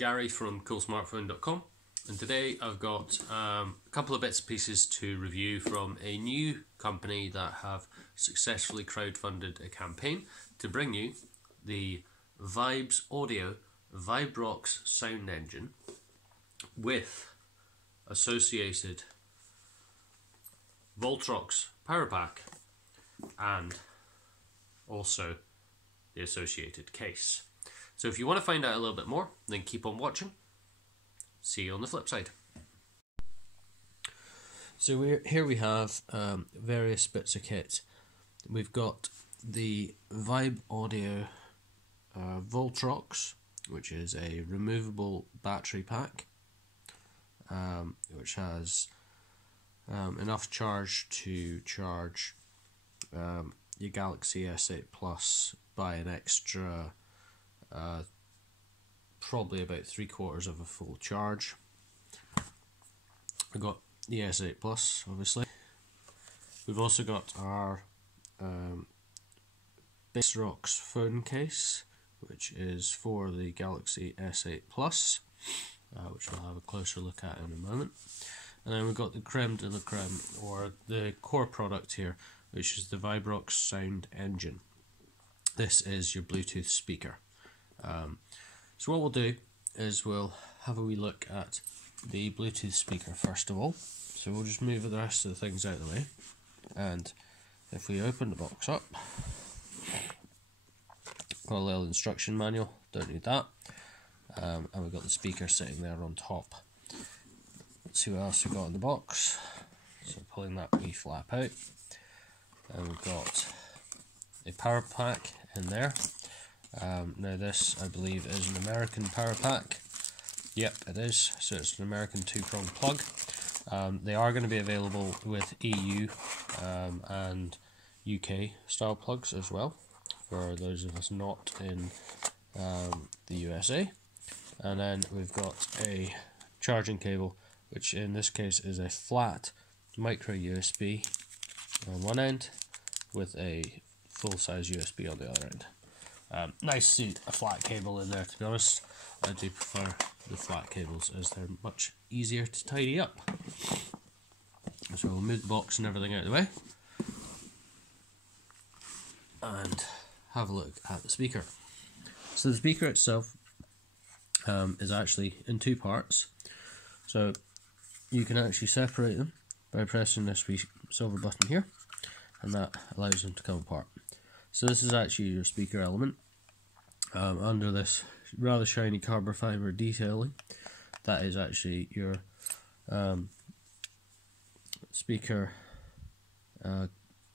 Gary from Coolsmartphone.com, and today I've got a couple of bits and pieces to review from a new company that have successfully crowdfunded a campaign to bring you the VibesAudio VibeRox sound engine with associated VibeRox power pack and also the associated case. So if you want to find out a little bit more, then keep on watching. See you on the flip side. So here we have various bits of kit. We've got the VibesAudio VibeRox, which is a removable battery pack, which has enough charge to charge your Galaxy S8 Plus by an extra probably about 3/4 of a full charge. We've got the S8 Plus, obviously. We've also got our VibeRox phone case, which is for the Galaxy S8 Plus, which we'll have a closer look at in a moment. And then we've got the creme de la creme, or the core product here, which is the VibeRox sound engine. This is your Bluetooth speaker. So what we'll do is we'll have a wee look at the Bluetooth speaker first of all. So we'll just move the rest of the things out of the way, and if we open the box up, got a little instruction manual, don't need that, and we've got the speaker sitting there on top. Let's see what else we've got in the box. So pulling that wee flap out, and we've got a power pack in there. Now this, I believe, is an American power pack. Yep, it is. So it's an American 2-prong plug. They are going to be available with EU and UK style plugs as well, for those of us not in the USA. And then we've got a charging cable, which in this case is a flat micro USB on one end with a full-size USB on the other end. Nice to see a flat cable in there, to be honest. I do prefer the flat cables as they're much easier to tidy up. So we'll move the box and everything out of the way and have a look at the speaker. So the speaker itself is actually in two parts. So you can actually separate them by pressing this wee silver button here, and that allows them to come apart. So this is actually your speaker element. Under this rather shiny carbon fibre detailing, that is actually your speaker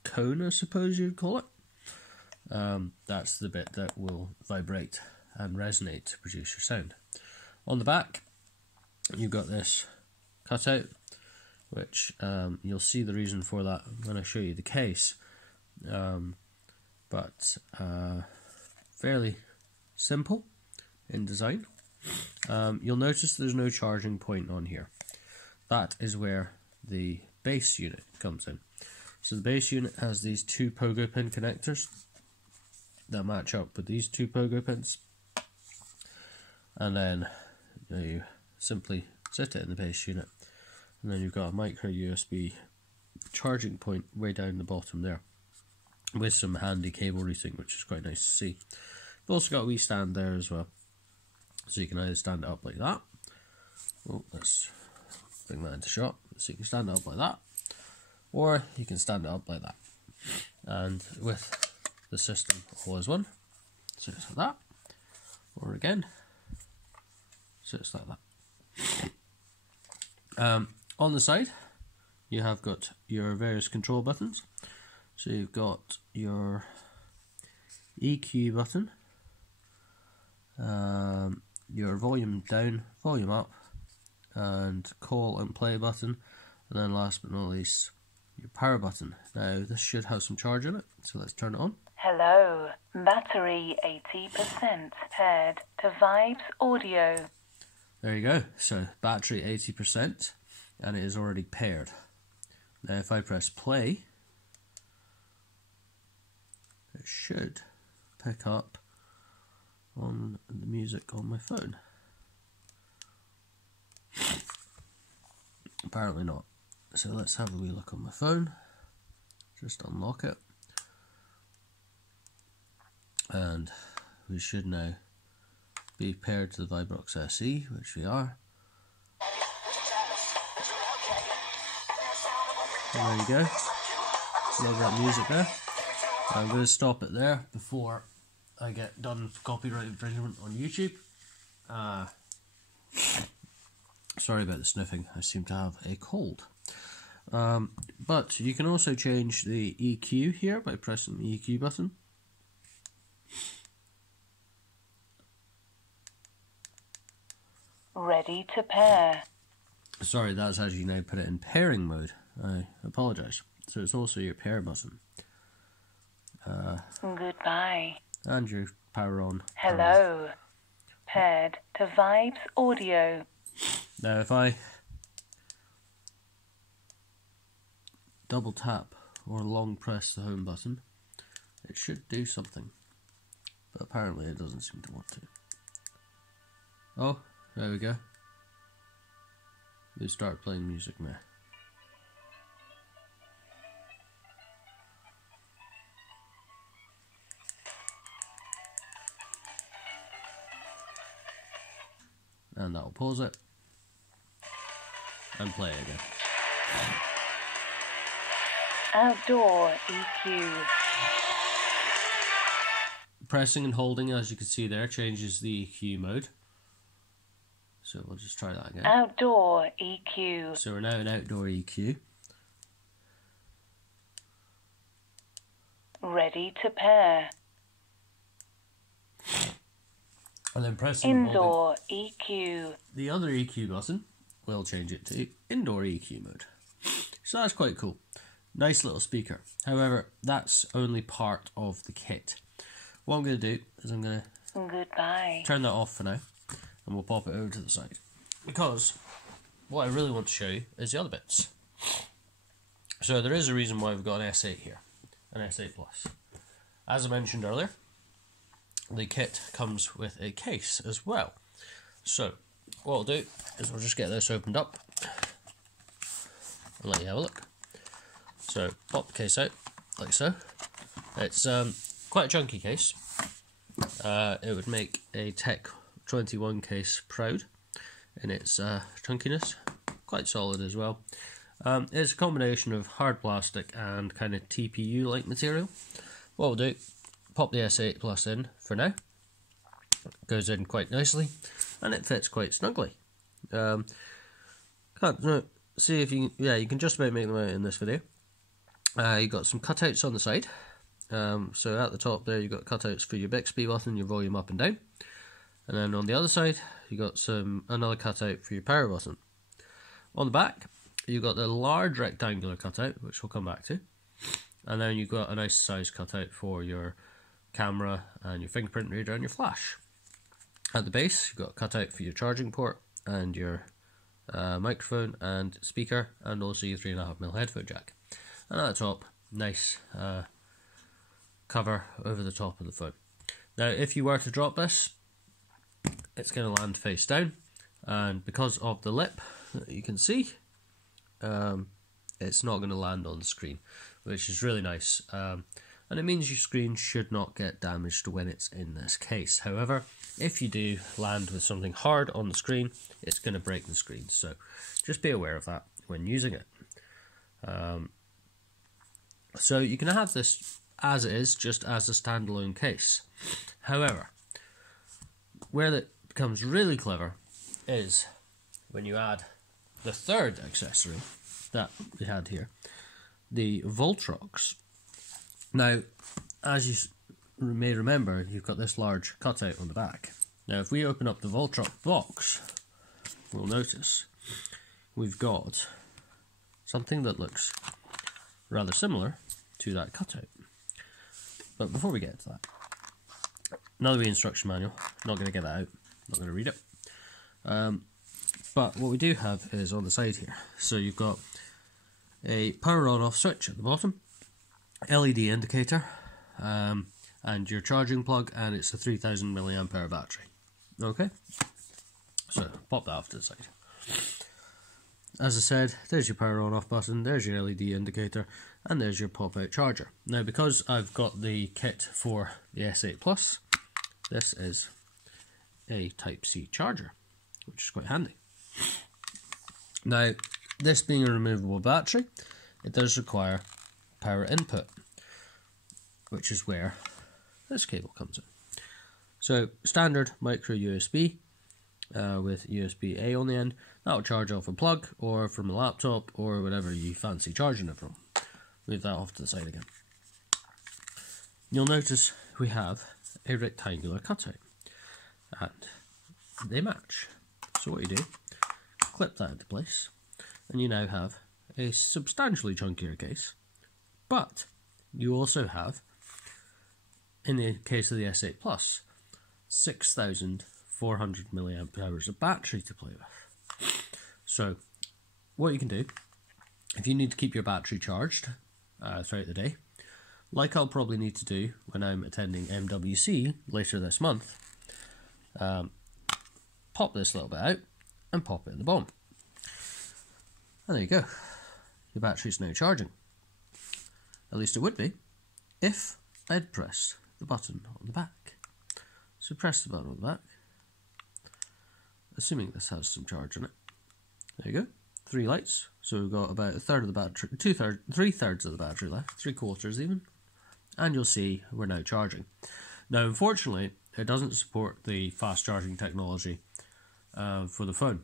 cone, I suppose you'd call it. That's the bit that will vibrate and resonate to produce your sound. On the back, you've got this cutout, which you'll see the reason for that when I show you the case. But fairly simple in design. You'll notice there's no charging point on here. That is where the base unit comes in. So the base unit has these two pogo pin connectors that match up with these two pogo pins, and then you simply sit it in the base unit, and then you've got a micro USB charging point way down the bottom there, with some handy cable routing, which is quite nice to see. You've also got a wee stand there as well, so you can either stand it up like that. Oh, let's bring that into shot. So you can stand it up like that, or you can stand it up like that. And with the system all as one, so it's like that, or again, so it's like that. On the side, you have got your various control buttons. So you've got your EQ button, your volume down, volume up, and call and play button, and then last but not least, your power button. Now this should have some charge in it, so let's turn it on. Hello, battery 80% paired to VibesAudio. There you go, so battery 80%, and it is already paired. Now if I press play, it should pick up on the music on my phone. Apparently not. So let's have a wee look on my phone. Just unlock it. And we should now be paired to the VibeRox SE, which we are. And there you go. Love that music there. I'm going to stop it there before I get done for copyright infringement on YouTube. Sorry about the sniffing, I seem to have a cold. But you can also change the EQ here by pressing the EQ button. Ready to pair. Sorry, that's as you now put it in pairing mode. I apologise. So it's also your pair button. Goodbye. And your power on. Hello. Paired to VibesAudio. Now if I double tap or long press the home button, it should do something. But apparently it doesn't seem to want to. Oh, there we go. They start playing music now. And that'll pause it and play it again. Outdoor EQ. Pressing and holding, as you can see there, changes the EQ mode. So we'll just try that again. Outdoor EQ. So we're now in outdoor EQ. Ready to pair. And then pressing and holding Indoor EQ. the other EQ button will change it to indoor EQ mode. So that's quite cool. Nice little speaker. However, that's only part of the kit. What I'm going to do is I'm going to Goodbye. turn that off for now, and we'll pop it over to the side. Because what I really want to show you is the other bits. So there is a reason why we've got an S8 here, an S8 Plus. As I mentioned earlier, the kit comes with a case as well. So what I'll do is we'll just get this opened up and let you have a look. So pop the case out like so. It's quite a chunky case. It would make a Tech 21 case proud in its chunkiness. Quite solid as well. It's a combination of hard plastic and kind of TPU like material. What we'll do, pop the S8 Plus in for now. It goes in quite nicely and it fits quite snugly. See if you can, you can just about make them out in this video. You've got some cutouts on the side. So at the top there you've got cutouts for your Bixby button, your volume up and down. And then on the other side you got another cutout for your power button. On the back you've got the large rectangular cutout, which we'll come back to. And then you've got a nice size cutout for your camera and your fingerprint reader and your flash. At the base you've got a cutout for your charging port and your microphone and speaker, and also your 3.5mm headphone jack. And at the top, nice cover over the top of the phone. Now if you were to drop this, it's going to land face down, and because of the lip that you can see, it's not going to land on the screen, which is really nice. And it means your screen should not get damaged when it's in this case. However, if you do land with something hard on the screen, it's going to break the screen. So just be aware of that when using it. So you can have this as it is, just as a standalone case. However, where that becomes really clever is when you add the third accessory that we had here, the VibeRox. Now, as you may remember, you've got this large cutout on the back. Now, if we open up the VibeRox box, we'll notice we've got something that looks rather similar to that cutout. But before we get to that, another wee instruction manual. Not going to get that out, not going to read it. But what we do have is on the side here. So you've got a power on-off switch at the bottom, LED indicator, and your charging plug, and it's a 3000 mAh battery. Okay, so pop that off to the side. as I said, there's your power on off button, there's your LED indicator, and there's your pop out charger. Now because I've got the kit for the S8 Plus, this is a Type-C charger, which is quite handy. Now, this being a removable battery, it does require power input, which is where this cable comes in. So, standard micro USB with USB-A on the end. That'll charge off a plug or from a laptop or whatever you fancy charging it from. Move that off to the side again. You'll notice we have a rectangular cutout and they match. So what you do, clip that into place and you now have a substantially chunkier case, but you also have, in the case of the S8 Plus, 6,400 milliamp hours of battery to play with. So what you can do, if you need to keep your battery charged throughout the day, like I'll probably need to do when I'm attending MWC later this month, pop this little bit out and pop it in the bottom. And there you go. Your battery's now charging. At least it would be if I'd pressed the button on the back. So press the button on the back, assuming this has some charge on it. There you go. 3 lights. So we've got about a third of the battery, 3/3 of the battery left, 3/4 even. And you'll see we're now charging. Now, unfortunately, it doesn't support the fast charging technology for the phone,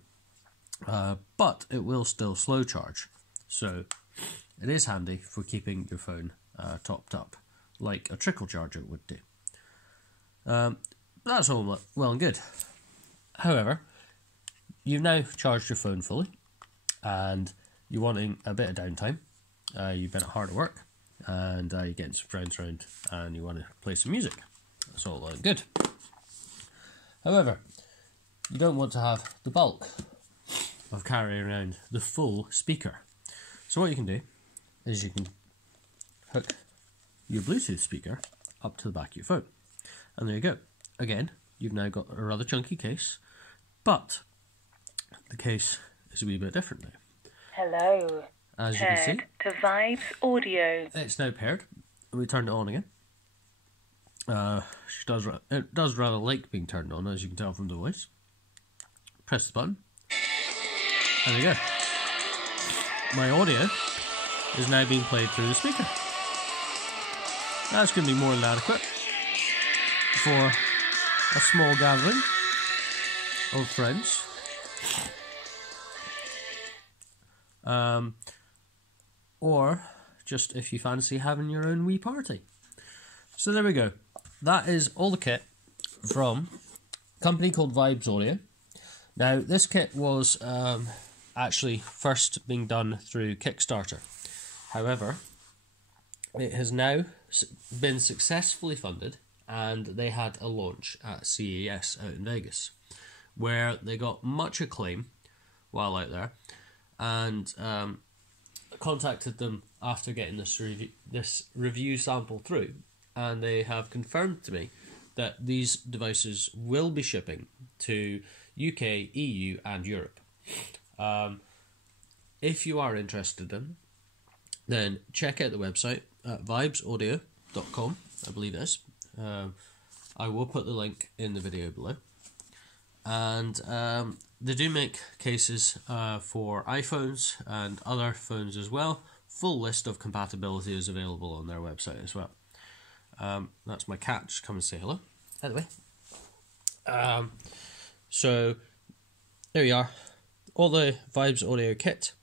but it will still slow charge. So it is handy for keeping your phone topped up, like a trickle charger would do. That's all well and good. However, you've now charged your phone fully, and you're wanting a bit of downtime. You've been at hard work, and you're getting some friends around, and you want to play some music. That's all well and good. However, you don't want to have the bulk of carrying around the full speaker. So what you can do is you can hook your Bluetooth speaker up to the back of your phone. And there you go. Again, you've now got a rather chunky case, but the case is a wee bit different now. Hello. As you can see, to VibesAudio. it's now paired. We turned it on again. It does rather like being turned on, as you can tell from the voice. Press the button. And there you go. My audio is now being played through the speaker. That's going to be more than adequate for a small gathering of friends. Or just if you fancy having your own wee party. So there we go. That is all the kit from a company called VibesAudio. Now, this kit was actually first being done through Kickstarter. However, it has now been successfully funded, and they had a launch at CES out in Vegas, where they got much acclaim while out there, and contacted them after getting this review sample through, and they have confirmed to me that these devices will be shipping to UK, EU and Europe. If you are interested in, then check out the website at VibesAudio.com, I believe it is. I will put the link in the video below. And they do make cases for iPhones and other phones as well. Full list of compatibility is available on their website as well. That's my cat, just come and say hello. Anyway, so there you are. All the VibesAudio kit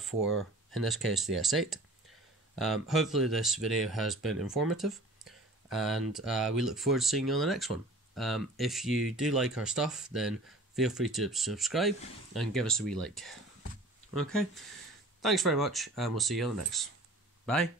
for, in this case, the S8. Hopefully this video has been informative, and we look forward to seeing you on the next one. If you do like our stuff, then feel free to subscribe and give us a wee like. Okay, thanks very much, and we'll see you on the next. Bye.